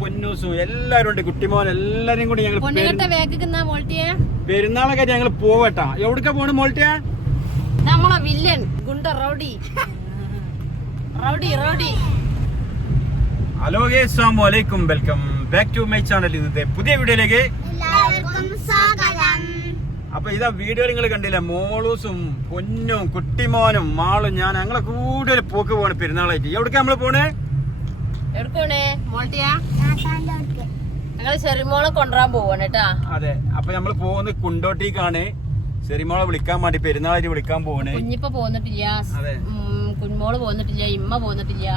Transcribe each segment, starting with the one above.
പൊന്നൂസും എല്ലാരും ഉണ്ട്, കുട്ടിമോൻ എല്ലാരും കൂടി ഞങ്ങൾ പെരുന്നാളൊക്കെ ഞങ്ങൾ പോവട്ടാ. എവിടേക്കാ പോണ് മോൾട്ടിയ? നമ്മളെ വില്ലൻ ഗുണ്ട റൗഡി. ഹലോ ഗൈസ്, അസ്സലാമു അലൈക്കും, welcome back to my channel. ഇന്നത്തെ പുതിയ വീഡിയോയിലേക്ക് അപ്പൊ ഇതാ വീഡിയോ നിങ്ങൾ കണ്ടില്ല, മോളൂസും പൊന്നും കുട്ടിമോനും മാളും ഞാൻ ഞങ്ങളെ കൂടുതൽ പോക്ക് പോണ് പെരുന്നാളായിട്ട്. എവിടേക്കാ നമ്മള് പോണേ? ഞങ്ങള് ചെറിമോളെ കൊണ്ടുവരാൻ പോവാണ് കേട്ടാ. അതെ, അപ്പൊ നമ്മള് പോകുന്നത് കുണ്ടോട്ടിക്കാണ്. ചെറിമോളെ വിളിക്കാൻ വേണ്ടി പെരുന്നാളായിട്ട് വിളിക്കാൻ പോണേ. കുഞ്ഞിപ്പ പോന്നിട്ടില്ല, കുഞ്ഞുമോള് പോന്നിട്ടില്ല, ഇമ്മ പോന്നിട്ടില്ല.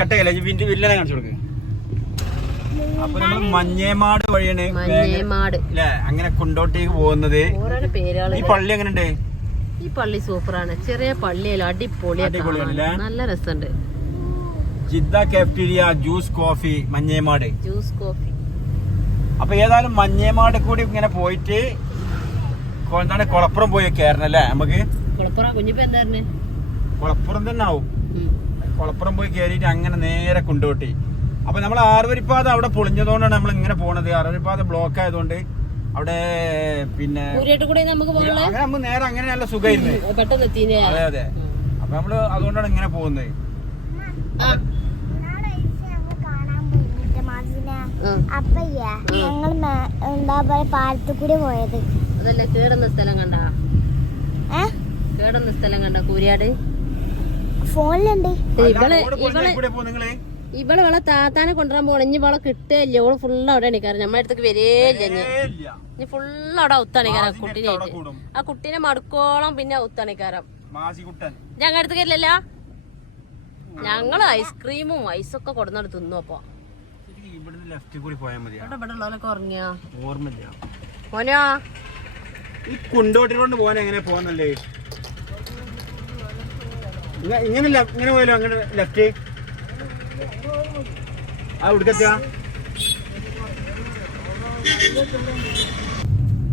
കട്ടയല്ലേ വില്ലനെ കാണിച്ചു കൊടുക്ക്. അപ്പൊ നമ്മൾ മഞ്ഞേമാട് വഴിയാണ് അല്ലേ അങ്ങനെ കുണ്ടോട്ടേക്ക് പോകുന്നത്. ഈ പള്ളി എങ്ങനെയുണ്ട്? ഈ പള്ളി സൂപ്പറാണ്, ചെറിയ പള്ളിയല്ല, അടിപൊളിയാണ്, നല്ല രസമുണ്ട്. ജിദ്ദ കാഫറ്റീരിയ ജ്യൂസ് കോഫി മഞ്ഞേമാട്. അപ്പൊ ഏതായാലും മഞ്ഞേമാട് കൂടി ഇങ്ങനെ പോയിട്ട് എന്താണ് കൊളപ്പുറം പോയി കയറണല്ലേ നമുക്ക്. കൊളപ്പുറം തന്നെ ആവും. കൊളപ്പുറം പോയി കയറിയിട്ട് അങ്ങനെ നേരെ കുണ്ടോട്ടി. അപ്പൊ നമ്മൾ ആറുവരിപ്പാത അവിടെ പൊളിഞ്ഞതുകൊണ്ടാണ് നമ്മൾ ഇങ്ങനെ പോണത്. ആറുവരിപ്പാത ബ്ലോക്ക് ആയതുകൊണ്ട് അവിടെ പിന്നെ അങ്ങനെ നമ്മൾ നേരെ അങ്ങനെ നല്ല സുഖമായിരുന്നു. അതെ അതെ, അപ്പൊ നമ്മള് അതുകൊണ്ടാണ് ഇങ്ങനെ പോകുന്നത്. അപ്പൊ ഞങ്ങൾ എന്താ പറയാ പാലത്തിൽ കൂടി പോയത്. അതല്ലേ കേടുന്ന സ്ഥലം കണ്ട കൂരിയാട് ഫോണിലുണ്ട്. ഇവളെ വളെ താത്താനെ കൊണ്ടുവരാൻ പോകണം. ഇനി വളെ കിട്ടുകയില്ല, ഓള് ഫുള്ള് അവിടെ എണിക്കാറ്. നമ്മളെ അടുത്തേക്ക് വരേയില്ല. ഇനി ഫുള്ള് അവിടെ ഔത്തണിക്കാരം കുട്ടീനായിട്ട്. ആ കുട്ടീനെ മടുക്കോളം പിന്നെ ഔത്തണിക്കാരം. ഞങ്ങളുടെ അടുത്തേക്ക് ഇല്ലല്ലോ. ഞങ്ങള് ഐസ്ക്രീമും ഐസൊക്കെ കൊടുന്നിട്ട് തിന്നു. അപ്പൊ മോനോ ഈ കുണ്ടോട്ടിലോട്ട് പോകാൻ എങ്ങനെ പോകാനല്ലേ? ഇങ്ങനെ ഇങ്ങനെ പോയാലോ? അങ്ങനെ ലെഫ്റ്റ് ഉടുക്കത്താ.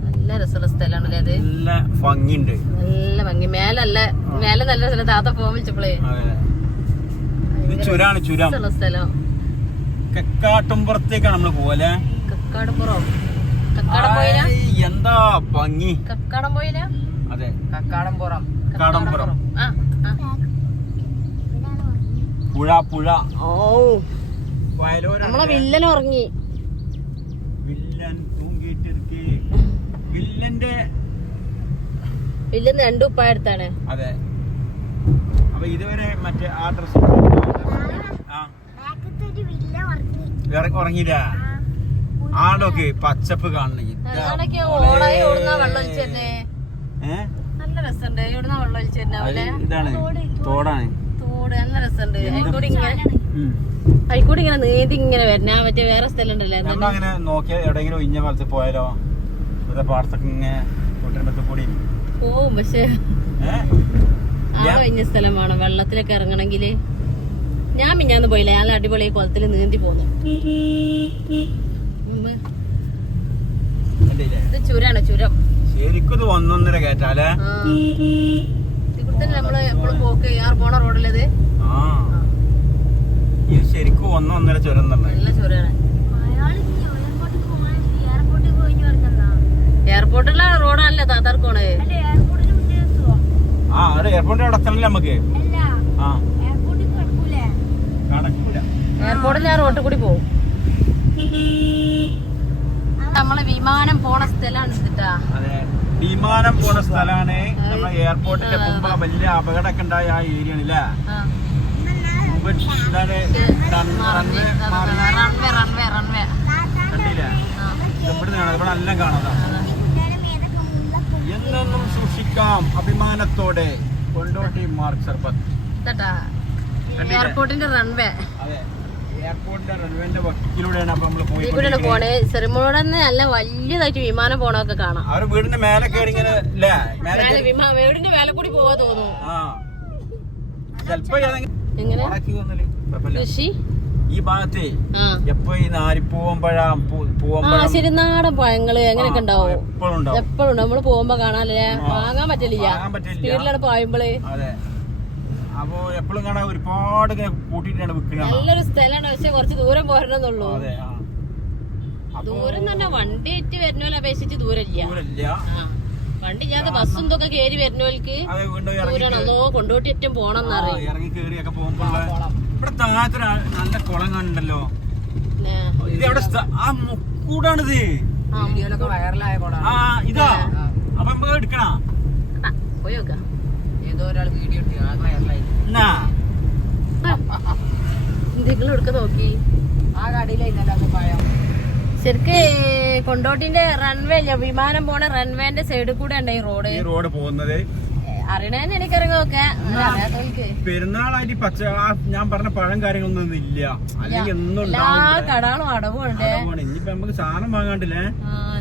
നല്ല രസമുള്ള സ്ഥലമാണല്ലേ അത്. നല്ല ഭംഗിയുണ്ട്, നല്ല ഭംഗി. മേലെ നല്ല സ്ഥലം. താത്ത പോകാൻ വിളിച്ചപ്പോളേ ചുരാണ് ചുരം സ്ഥലം. കക്കാട്ടുംപുറത്തേക്കാണ് നമ്മള് പോലെ. എന്താ ഭംഗി. അതെ, കക്കാടംപുറം പുഴ. ഓ, നമ്മളെ വില്ലൻ ഉറങ്ങി. വില്ലൻ തൂങ്ങിയിട്ടിരിക്കെ. വില്ലൻ രണ്ടു ഉപ്പായടുത്താണ്. അതെ, അപ്പൊ ഇതുവരെ മറ്റേ ആ ഡ്രസ് ഉറങ്ങിയില്ല. ആടൊക്കെ പച്ചപ്പ് കാണണ. നല്ല രസമുണ്ട്. ഇവിടുന്ന് വെള്ളം ഒഴിച്ചിരുന്നേ. ഇതാണ് തോടാണ്. തോട് നല്ല രസമുണ്ട്. അതിക്കൂടി ഇങ്ങനെ നീന്തി ഇങ്ങനെ വരണ. മറ്റേ വേറെ സ്ഥലം ഉണ്ടല്ലോ, അങ്ങനെ നോക്കിയാൽ എവിടെയെങ്കിലും ഇഞ്ഞ കാലത്ത് പോയാലോ ഇവിടെ പാടത്തൊക്കെ ഇങ്ങനെ കൂടി പോവും. പക്ഷെ ആ കഴിഞ്ഞ സ്ഥലം വേണം വെള്ളത്തിലൊക്കെ ഇറങ്ങണമെങ്കില്. ഞാൻ മിഞ്ഞാന്ന് പോയില്ല, ഞാൻ അടിപൊളി കുളത്തില് നീന്തി പോന്നു. ഇത് ചുരാണ്, ചുരം. ശരിക്കും 1.5 കയറ്റാലേ. ഇവിടെ തന്നെ നമ്മള് എപ്പോഴും പോക്ക് പോണ റോഡിലത്. ഇത് ശരിക്കും 1.5 ചുരം തന്നെ. നല്ല ചുരാണ്. എയർപോർട്ടിലെ റോഡാണല്ലേ താത്താർക്കോണ്. അവിടെ എയർപോർട്ടിൽ അടക്കണല്ലേ നമുക്ക്. എയർപോർട്ടിൽ ആ റോട്ടിൽ കൂടി പോകും. നമ്മളെ വിമാനം പോണ സ്ഥലമാണ്. അതെ, വിമാനം പോണ സ്ഥലമാണ്. നമ്മളെ എയർപോർട്ടിന്റെ മുമ്പ് വലിയ അപകടമൊക്കെ ഉണ്ടായ ആ ഏരിയ ആണല്ലേ. ഇവിടെ എല്ലാം കാണാം. എന്നും സൂക്ഷിക്കാം അഭിമാനത്തോടെ കൊണ്ടോട്ടി മാർക്ക് സർബത്ത്. എയർപോർട്ടിന്റെ റൺവേ. അതെ, എയർപോർട്ടിന്റെ റൺവേന്റെ വക്കിലൂടെയാണ് അപ്പൊ നമ്മള് പോണേ. സെറിമോടെ നല്ല വലിയതായിട്ട് വിമാനം പോണൊക്കെ കാണാം. അവര് വീടിന്റെ മേലെ കയറി ഇങ്ങനെ വീടിന്റെ മേലെ കൂടി പോവാ തോന്നുന്നു. ചെലപ്പോ കൃഷി ഈ ഭാഗത്തെ എപ്പോ ഈ ശരി നാടൻ പഴങ്ങള് അങ്ങനെയൊക്കെ ഉണ്ടാവും. എപ്പോഴും നമ്മള് പോകുമ്പോ കാണാല്ലേ, വാങ്ങാൻ പറ്റില്ല. സ്പീഡിലാണ് പായുമ്പോള്. അപ്പൊ എപ്പോഴും കാണാൻ ഒരുപാട് കൂട്ടിട്ടാണ് വിൽക്കുന്നത്. നല്ലൊരു സ്ഥലമാണ്, പക്ഷെ കുറച്ച് ദൂരം പോരണമെന്നുള്ളൂ. അതെ ദൂരം തന്നെ വണ്ടി ആയിട്ട് വരുന്നോലെ അപേക്ഷിച്ച് ദൂരമില്ല. വണ്ടി ഇല്ലാതെ ബസ്സും ഇതൊക്കെ കയറി വരുന്നവർക്ക് ദൂരാണോ കൊണ്ടോട്ടി ഏറ്റവും പോണം ഇറങ്ങി കേറിയൊക്കെ പോകുമ്പോ ഇവിടെ താഴത്തെ നല്ല കുളം കാണുന്നുണ്ടല്ലോ. ഇത് എവിടെ ആ മുക്കൂടാണിത്. വൈറലായ കുളം. ആ ഇതാ. അപ്പൊ നമുക്ക് എടുക്കണ പോയി നോക്കാം. ഏതോ ഒരാൾ വീഡിയോ ഇട്ടു, അത് വൈറലായി. നിങ്ങൾ എടുക്ക നോക്കി ആ കടയിലായിരുന്നല്ലോ പഴം. ശരിക്ക് കൊണ്ടോട്ടിന്റെ റൺവേ ഇല്ല, വിമാനം പോണ റൺവേന്റെ സൈഡിൽ കൂടെ ഉണ്ട് ഈ റോഡ് പോകുന്നത്. അറിയണേന്ന് എനിക്കിറങ്ങി നോക്കെ. പെരുന്നാളായിട്ട് പച്ച ഞാൻ പറഞ്ഞ പഴം കാര്യങ്ങളൊന്നും ഇല്ല. അല്ലെങ്കിൽ എന്നും എല്ലാ കടകളും അടവുണ്ട്. ഇനിയിപ്പോ നമുക്ക് സാധനം വാങ്ങാണ്ടില്ലേ.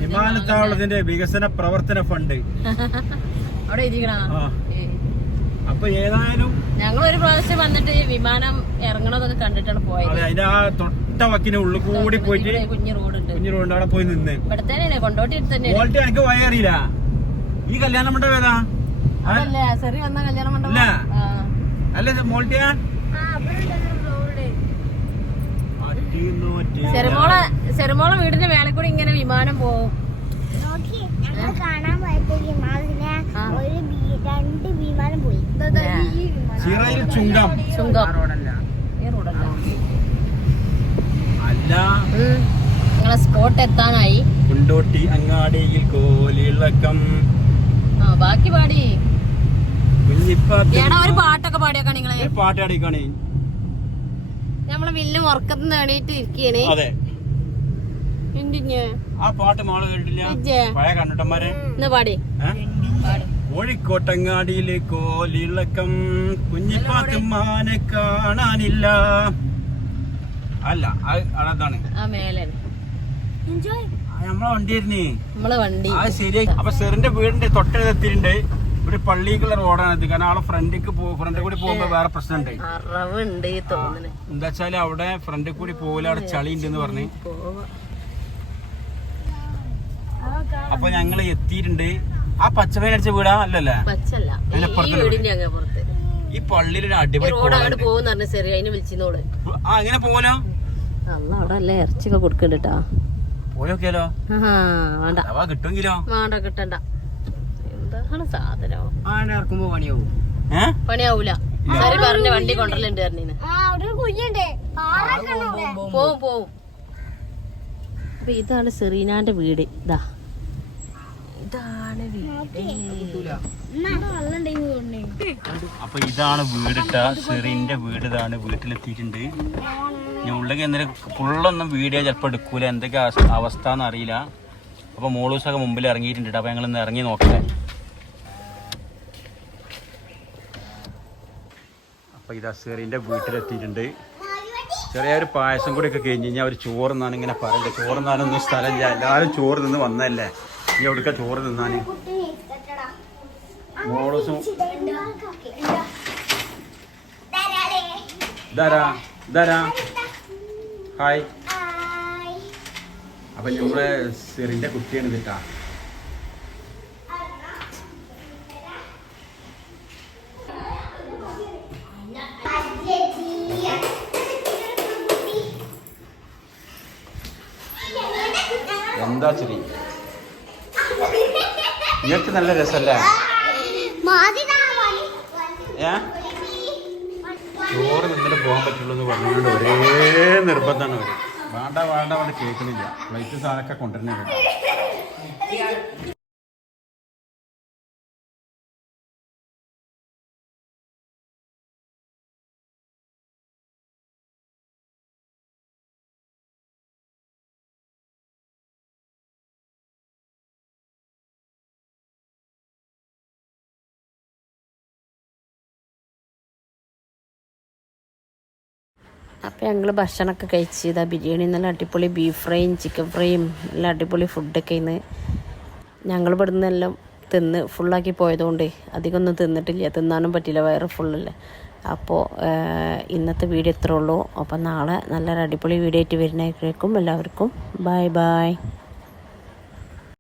വിമാനത്താവളത്തിന്റെ വികസന പ്രവർത്തന ഫണ്ട് അവിടെ ഇരിക്കണ. അപ്പൊ ഏതായാലും ഞങ്ങൾ ഒരു പ്രാവശ്യം വന്നിട്ട് വിമാനം ഇറങ്ങണതൊക്കെ കണ്ടിട്ടാണ് പോയത്. അതിന്റെ ആ തൊട്ട വക്കിന് ഉള്ളിൽ കൂടി പോയിട്ട് കുഞ്ഞു റോഡുണ്ട് അവിടെ പോയി നിന്ന്. ഇവിടെ തന്നെയാണ്, കൊണ്ടോട്ടി തന്നെ. എനിക്ക് വയറിയില്ല. ഈ കല്യാണം മണ്ഡപം ഏതാ? അതല്ലേ സെറി വന്ന കല്യാണം മണ്ഡപം അല്ലേ മോൾട്ടിയാ? സെറിമോള വീടിന്റെ മേലെ കൂടി ഇങ്ങനെ വിമാനം പോവും. കാണാൻ പോയപ്പോ വിമാനത്തിന് രണ്ട് വിമാനം പോയി. ചുങ്കം അല്ല, നിങ്ങളെ സ്പോട്ട് എത്താനായി. കൊണ്ടോട്ടി അങ്ങാടിയിൽ കോലിളക്കം. ബാക്കി പാടി കുഞ്ഞിപ്പാ ഒരു പാട്ടൊക്കെ പാടിയേക്കാണ് നിങ്ങള്. പാട്ട് പാടിക്കാണേ. നമ്മളെ വില്ലും ഉറക്കത്തിന് എണീറ്റ് ഇരിക്കണേ. അതെ, ആ പാട്ട് മോള് കേട്ടില്ല? പഴയ കണ്ടിട്ടന്മാര് പാടി. കോഴിക്കോട്ടങ്ങാടിയിലെ കോലിളക്കം, കുഞ്ഞിപ്പാത്തുമ്മാനെ കാണാനില്ല. അല്ല അതാണ് നമ്മളെ വണ്ടിയായിരുന്നേ. നമ്മളെ വണ്ടി അത് ശരിയായി. അപ്പൊ സെറിന്റെ വീടിന്റെ തൊട്ടടുത്തിട്ടുണ്ട് ഒരു പള്ളിക്കുള്ള റോഡാണിത്. കാരണം ആളെ ഫ്രണ്ടിൽ കൂടി പോകുമ്പോ വേറെ പ്രശ്നമുണ്ട്. എന്താ വെച്ചാല് അവിടെ ഫ്രണ്ടിൽ കൂടി പോകില്ല, അവിടെ ചളി ഉണ്ടെന്ന് പറഞ്ഞ്. അപ്പൊ ഞങ്ങള് എത്തിയിട്ടുണ്ട്. ആ പച്ചമേനടിച്ച വീടാ അല്ലല്ലേ? ഈ പള്ളിയിലൊരു അടിപൊളി അങ്ങനെ പോകലോ. അവിടെ അല്ലേ ഇറച്ചിയൊക്കെ കൊടുക്കണ്ടാ. പോയോക്കിയാലോ? വേണ്ട, കിട്ടുമെങ്കിലോ? വേണ്ട, കിട്ടണ്ട. എന്താണ് സാധനം? ഇറക്കുമ്പോ പണിയാവും. പണിയാവൂല. സാറി പറഞ്ഞ വണ്ടി കൊണ്ടല്ലുണ്ട് പറഞ്ഞിന്. പോവും. അപ്പൊ ഇതാണ് സെറീനാന്റെ വീട്. ഇതാണ് വീട്. അപ്പൊ ഇതാണ് വീടിട്ട സെറിന്റെ വീട്. ഇതാണ് വീട്ടിലെത്തിയിട്ടുണ്ട്. ഞാൻ ഉള്ളിലേക്ക് എന്തെങ്കിലും ഫുള്ളൊന്നും വീഡിയോ ചിലപ്പോൾ എടുക്കൂല, എന്തൊക്കെ അവസ്ഥ എന്ന് അറിയില്ല. അപ്പൊ മോളൂസൊക്കെ മുമ്പിൽ ഇറങ്ങിയിട്ടുണ്ട്. അപ്പൊ ഞങ്ങൾ ഇന്ന് ഇറങ്ങി നോക്കട്ടെ. അപ്പൊ ഇതാ സെറിന്റെ വീട്ടിലെത്തിയിട്ടുണ്ട്. ചെറിയൊരു പായസം കൂടി ഒക്കെ കഴിഞ്ഞ് കഴിഞ്ഞാൽ അവർ ചോറ് തിന്നാണ് ഇങ്ങനെ പറയുന്നത്. ചോറ് തിന്നാനൊന്നും സ്ഥലമില്ല, എല്ലാവരും ചോറ് നിന്ന് വന്നല്ലേ. ഈ എവിടുക്ക ചോറ് തിന്നാന്? മോളൂസും ഹായ്. അപ്പൊ നമ്മളെ സെറിന്റെ കുട്ടിയാണ് ഇതിട്ടാ. എന്താ ചെറി, ഇങ്ങനത്തെ നല്ല രസല്ലേ? ചോറ് നിന്നിട്ട് പോകാൻ പറ്റുള്ളൂ എന്ന് പറഞ്ഞുകൊണ്ട് ഒരേ നിർബന്ധമാണ് അവർ. വേണ്ട വേണ്ട കേൾക്കുന്നില്ല. ഫ്ലൈറ്റ് സാധനമൊക്കെ കൊണ്ടുവരുന്നേ കേട്ടോ. അപ്പോൾ ഞങ്ങൾ ഭക്ഷണമൊക്കെ കഴിച്ച് ഇതാ ബിരിയാണി, നല്ല അടിപൊളി ബീഫ് ഫ്രൈയും ചിക്കൻ ഫ്രൈയും നല്ല അടിപൊളി ഫുഡൊക്കെ ഇന്ന് ഞങ്ങൾ ഇവിടെ നിന്നെല്ലാം തിന്ന് ഫുള്ളാക്കി പോയതുകൊണ്ട് അധികം ഒന്നും തിന്നിട്ടില്ല, തിന്നാനും പറ്റില്ല, വയറ് ഫുള്ളല്ലേ. അപ്പോൾ ഇന്നത്തെ വീഡിയോ ഇത്രേ ഉള്ളൂ. അപ്പോൾ നാളെ നല്ലൊരു അടിപൊളി വീഡിയോ ആയിട്ട് വരുന്നതായിരിക്കും. എല്ലാവർക്കും ബൈ.